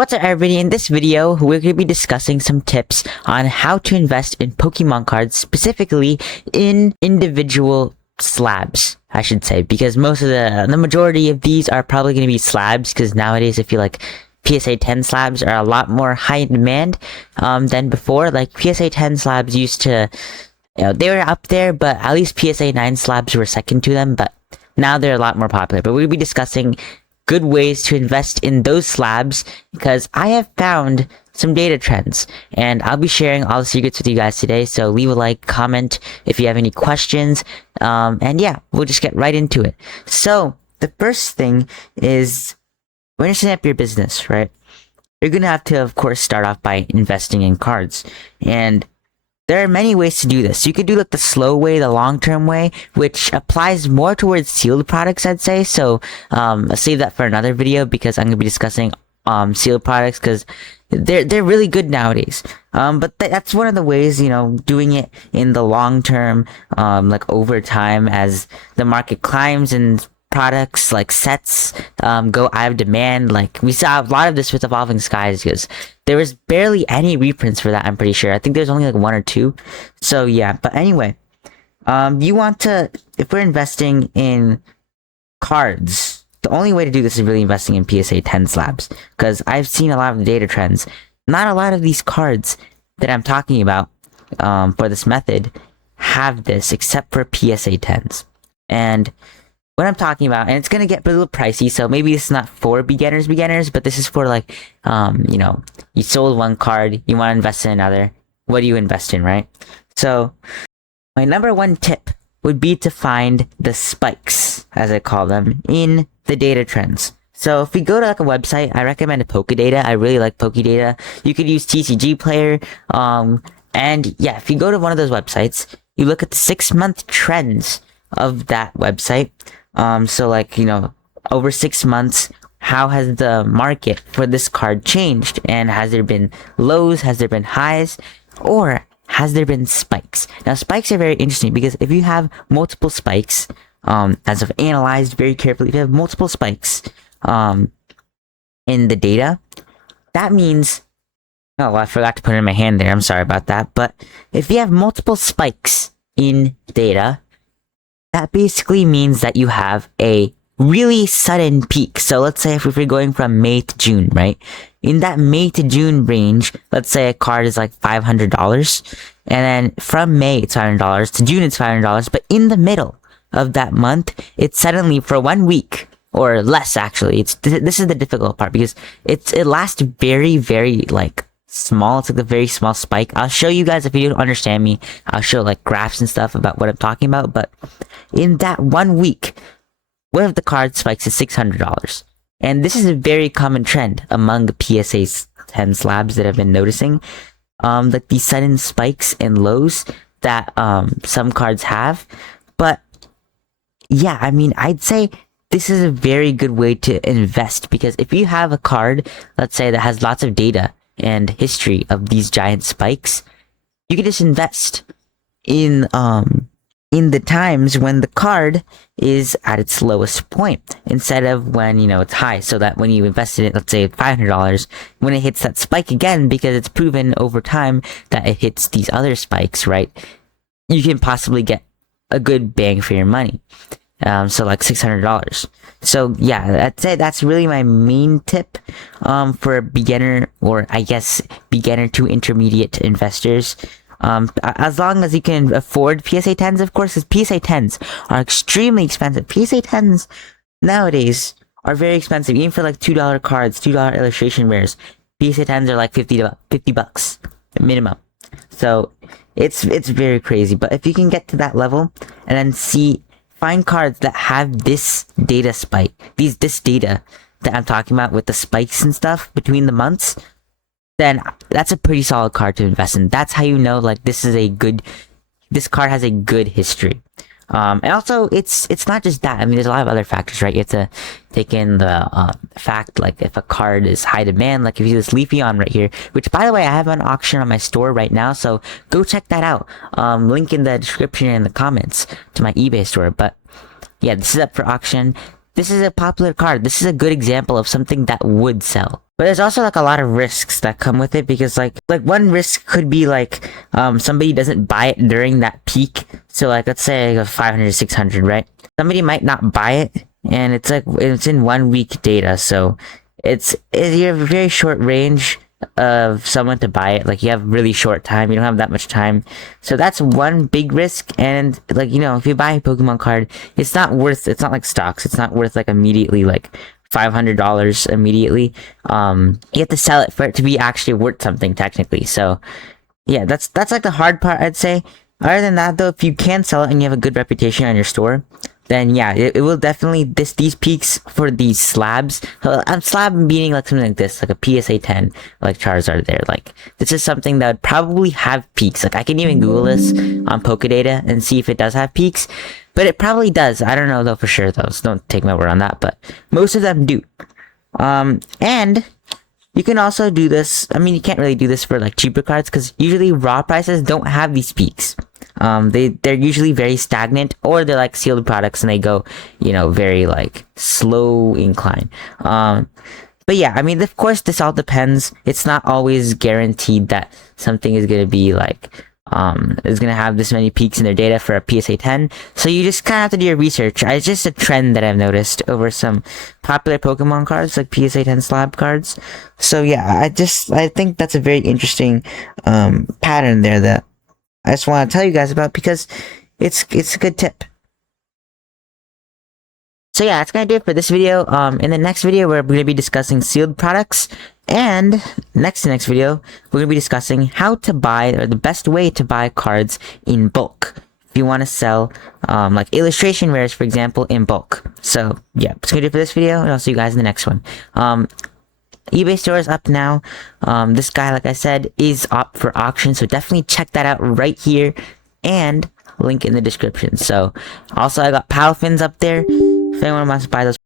What's up everybody, in this video we're going to be discussing some tips on how to invest in Pokemon cards, specifically in individual slabs, I should say, because most of the majority of these are probably going to be slabs, because nowadays I feel like PSA 10 slabs are a lot more high in demand than before. Like PSA 10 slabs used to, they were up there, but at least PSA 9 slabs were second to them, but now they're a lot more popular. But we'll be discussing good ways to invest in those slabs, because I have found some data trends and I'll be sharing all the secrets with you guys today. So leave a like, comment if you have any questions, and yeah, we'll just get right into it. So the first thing is, when you're setting up your business, right, you're gonna have to, of course, start off by investing in cards. And there are many ways to do this. You could do like the slow way, the long-term way, which applies more towards sealed products, I'd say. So I'll save that for another video, because I'm gonna be discussing sealed products, because they're really good nowadays. But that's one of the ways, doing it in the long term, like over time, as the market climbs and products like sets go out of demand. Like we saw a lot of this with Evolving Skies, because there was barely any reprints for that, I'm pretty sure. I think there's only like one or two. So yeah, but anyway, you want to, if we're investing in cards, the only way to do this is really investing in PSA 10 slabs, because I've seen a lot of the data trends. Not a lot of these cards that I'm talking about for this method have this, except for PSA 10s. And what I'm talking about, and it's gonna get a little pricey, so maybe this is not for beginners, but this is for like, you sold one card, you want to invest in another. What do you invest in, right? So my number one tip would be to find the spikes, as I call them, in the data trends. So if we go to like a website, I recommend Pokédata. I really like Pokédata. You could use TCG Player, and yeah, if you go to one of those websites, you look at the 6-month trends of that website. So like, over 6 months, how has the market for this card changed? And has there been lows? Has there been highs? Or has there been spikes? Now, spikes are very interesting, because if you have multiple spikes, as I've analyzed very carefully, if you have multiple spikes, in the data, that means, oh, well, I forgot to put it in my hand there. I'm sorry about that. But if you have multiple spikes in data, that basically means that you have a really sudden peak. So let's say if we're going from May to June, right? In that May to June range, let's say a card is like $500, and then from May it's $500 to June it's $500, but in the middle of that month, it's suddenly, for 1 week or less, actually, this is the difficult part, because it lasts very, very like small. It's like a very small spike. I'll show you guys, if you don't understand me, I'll show like graphs and stuff about what I'm talking about. But in that 1 week, one of the card spikes is $600, and this is a very common trend among PSA 10 slabs that I've been noticing. Like these sudden spikes and lows that some cards have. But yeah, I mean, I'd say this is a very good way to invest, because if you have a card, let's say, that has lots of data and history of these giant spikes, you can just invest in the times when the card is at its lowest point, instead of when it's high, so that when you invest in it, let's say $500, when it hits that spike again, because it's proven over time that it hits these other spikes, right, you can possibly get a good bang for your money. So like $600. So yeah, I'd say that's really my main tip for beginner, or I guess beginner to intermediate investors. As long as you can afford PSA 10s, of course, because PSA 10s are extremely expensive. PSA 10s nowadays are very expensive, even for like $2 cards, $2 illustration rares. PSA 10s are like $50 minimum. So it's very crazy. But if you can get to that level and then find cards that have this data spike, this data that I'm talking about with the spikes and stuff between the months, then that's a pretty solid card to invest in. That's how you know, like, this card has a good history. And also, it's not just that. I mean, there's a lot of other factors, right? You have to take in the fact, like, if a card is high demand, like if you see this LEAFEON right here, which, by the way, I have an auction on my store right now, so go check that out. Link in the description and in the comments to my eBay store. But yeah, this is up for auction. this is a popular card. This is a good example of something that would sell. But there's also like a lot of risks that come with it, because like one risk could be like somebody doesn't buy it during that peak. So like let's say 500 600, right? Somebody might not buy it, and it's like it's in 1 week data, so you have a very short range of someone to buy it. Like you have really short time, you don't have that much time, so that's one big risk. And like, you know, if you buy a Pokemon card, it's not like stocks, it's not worth like immediately like $500 immediately. You have to sell it for it to be actually worth something technically. So yeah, that's like the hard part, I'd say. Other than that though, if you can sell it and you have a good reputation on your store, then yeah, it will definitely, these peaks for these slabs, slab meaning like something like this, like a PSA 10, like Charizard there, like this is something that would probably have peaks. Like I can even Google this on Pokédata and see if it does have peaks, but it probably does. I don't know though for sure though, so don't take my word on that, but most of them do. And you can also do this, I mean, you can't really do this for like cheaper cards, because usually raw prices don't have these peaks. They're usually very stagnant, or they're like sealed products and they go, you know, very like slow incline. But yeah, I mean, of course, this all depends. It's not always guaranteed that something is gonna be like, is gonna have this many peaks in their data for a PSA 10. So you just kind of have to do your research. It's just a trend that I've noticed over some popular Pokemon cards, like PSA 10 slab cards. So yeah, I think that's a very interesting pattern there that I just want to tell you guys about, because it's a good tip. So yeah, that's gonna do it for this video. In the next video, we're gonna be discussing sealed products, and next video, we're gonna be discussing how to buy, or the best way to buy cards in bulk. If you want to sell, like illustration rares, for example, in bulk. So yeah, that's gonna do it for this video, and I'll see you guys in the next one. eBay store is up now. This guy, like I said, is up for auction, so definitely check that out right here, and link in the description. So also I got Palafins up there if anyone wants to buy those.